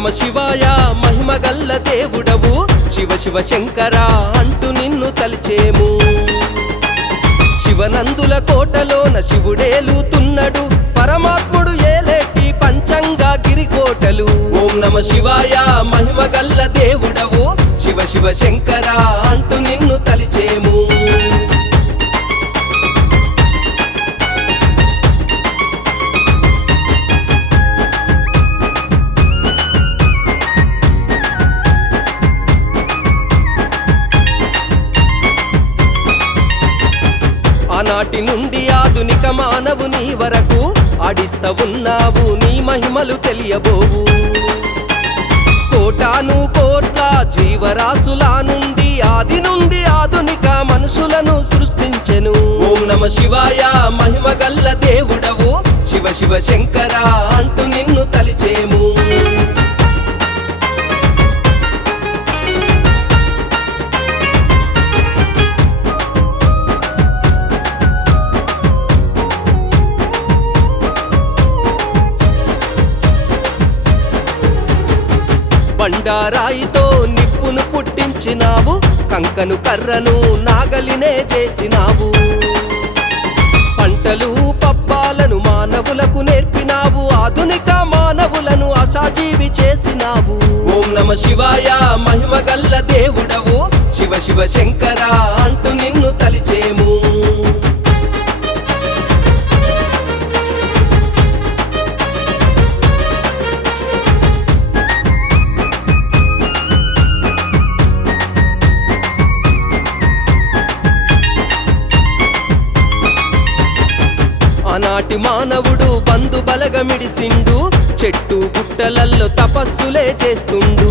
నమ శివాయ మహిమగల్ల దేవుడవు శివ శివ శంకర అంటూ నిన్ను తలిచేము. శివనందుల కోటలోన శివుడేలుతున్నడు పరమాత్ముడు ఏలేటి పంచంగా గిరికోటలు. ఓం నమ శివాయ మహిమగల్ల దేవుడవు శివ శివ శంకర అంటూ నిన్ను తలిచేము. ఆనాటి నుండి ఆధునిక మానవుని వరకు ఆడిస్తా ఉన్నావు నీ మహిమలు తెలియబోవు. కోటాను కోట్ల జీవరాశుల నుండి ఆది నుండి ఆధునిక మనుషులను సృష్టించెను. ఓం నమ శివాయ మహిమగల్ల దేవుడవు శివ శివ శంకర అంటూ నిన్ను తలిచేము. బండారాయితో నిప్పును పుట్టించినావు, కంకను కర్రను నాగలినే చేసినావు. పంటలు పప్పాలను మానవులకు నేర్పినావు, ఆధునిక మానవులను అసాజీవి చేసినావు. ఓం నమ శివాయ మహిమగల్ల దేవుడవు శివ శివ శంకర అంటూ నిన్ను తలిచేము. ఆనాటి మానవుడు బంధు బలగమిడిసిండు, చెట్టు గుట్టలల్లో తపస్సులే చేస్తుండు.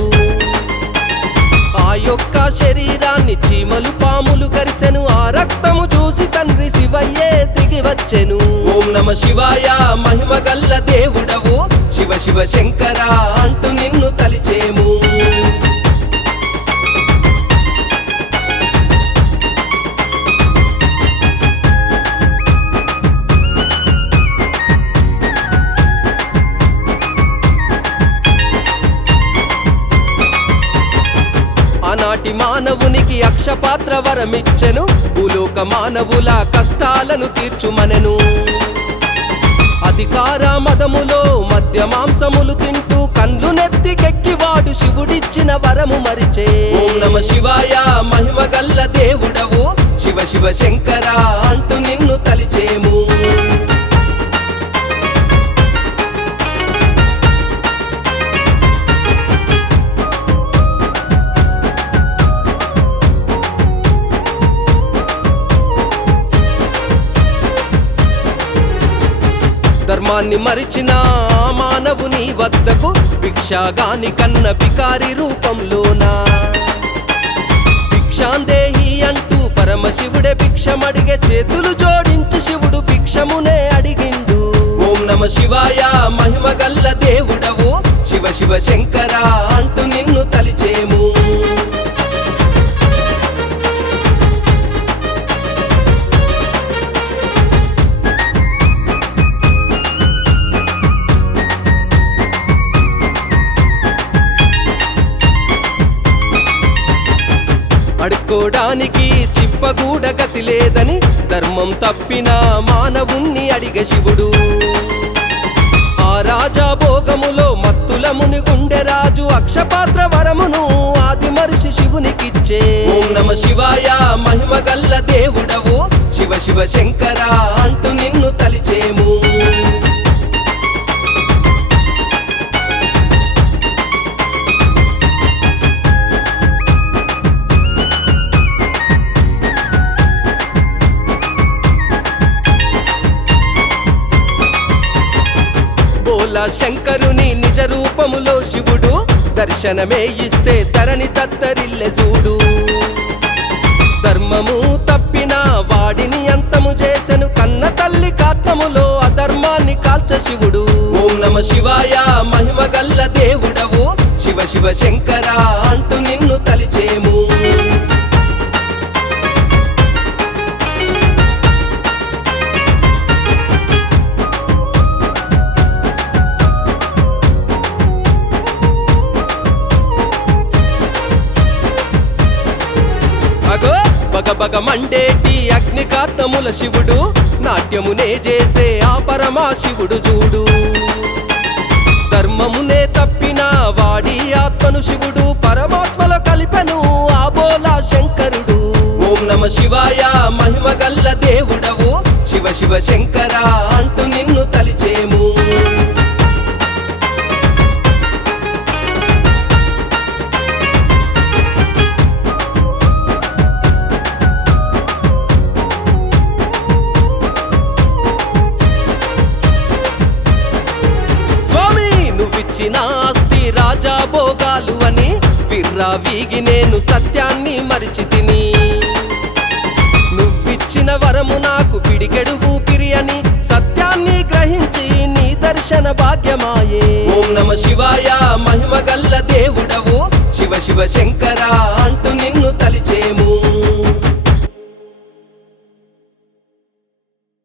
ఆ యొక్క శరీరాన్ని చీమలు పాములు కరిసెను, ఆ రక్తము చూసి తండ్రి శివయ్యే దిగి వచ్చెను. ఓం నమ శివాయ మహిమగల్ల దేవుడవు శివ శివ శంకర అంటూ నిన్ను తలిచేము. ఆనాటి మానవునికి అక్షపాత్ర వరమిచ్చెను, భూలోక మానవుల కష్టాలను తీర్చుమనెను. అధికార మదములో మద్య మాంసములు తింటూ కండ్లు నెత్తికెక్కివాడు శివుడిచ్చిన వరము మరిచే. ఓం నమ శివాయ మహిమగల్ల దేవుడవు శివ శివ శంకర అంటూ నిన్ను తలిచేము. ధర్మాన్ని మరిచిన మానవుని వద్దకు భిక్షాగాని కన్న బికారి రూపంలోనా భిక్షాందేహి అంటూ పరమశివుడే భిక్షమడిగే, చేతులు జోడించి శివుడు భిక్షమునే అడిగిండు. ఓం నమ శివాయ మహిమగల్ల దేవుడవు శివ శివ శంకర అంటూ నిన్ను తలిచేము. అడుక్కోడానికి చిప్పగూడ గతి లేదని ధర్మం తప్పిన మానవుణ్ణి అడిగే శివుడు. ఆ రాజా భోగములో మత్తుల మునిగుండె రాజు అక్షపాత్ర వరమును ఆది మరిషి శివునికిచ్చే. ఓం నమ శివాయ మహిమగల్ల దేవుడవు శివ శివ శంకర అంటూ నిన్ను తలిచేము. శంకరుని నిజ రూపములో శివుడు దర్శనమే ఇస్తే ధరణి తత్తరిల్లె చూడు. ధర్మము తప్పిన వాడిని అంతము చేసెను, కన్న తల్లి కాత్మములో అధర్మాన్ని కాల్చ శివుడు. ఓం నమ శివాయ మహిమగల్ల దేవుడవు శివ శివ శంకర అంటూ నిన్ను తలిచేము. భగభగ మండేటి అగ్నికార్తముల శివుడు నాట్యమునే చేసే ఆ పరమాశివుడు చూడు. ధర్మమునే తప్పిన వాడి ఆత్మను శివుడు పరమాత్మలో కలిపెను ఆ బోలా శంకరుడు. ఓం నమ శివాయ మహిమగల్ల దేవుడవు శివ శివ శంకర అంటూ నిన్ను తలిచేము. స్వామి నువ్విచ్చిన ఆస్తి రాజా భోగాలు అని విర్రా వీగి నేను సత్యాన్ని మరిచి తిని. నువ్విచ్చిన వరము నాకు పిడికెడు ఊపిరి అని సత్యాన్ని గ్రహించి నీ దర్శన భాగ్యమాయే. ఓం నమ శివాయ మహిమగల్ల దేవుడవు శివ శివ శంకర అంటూ నిన్ను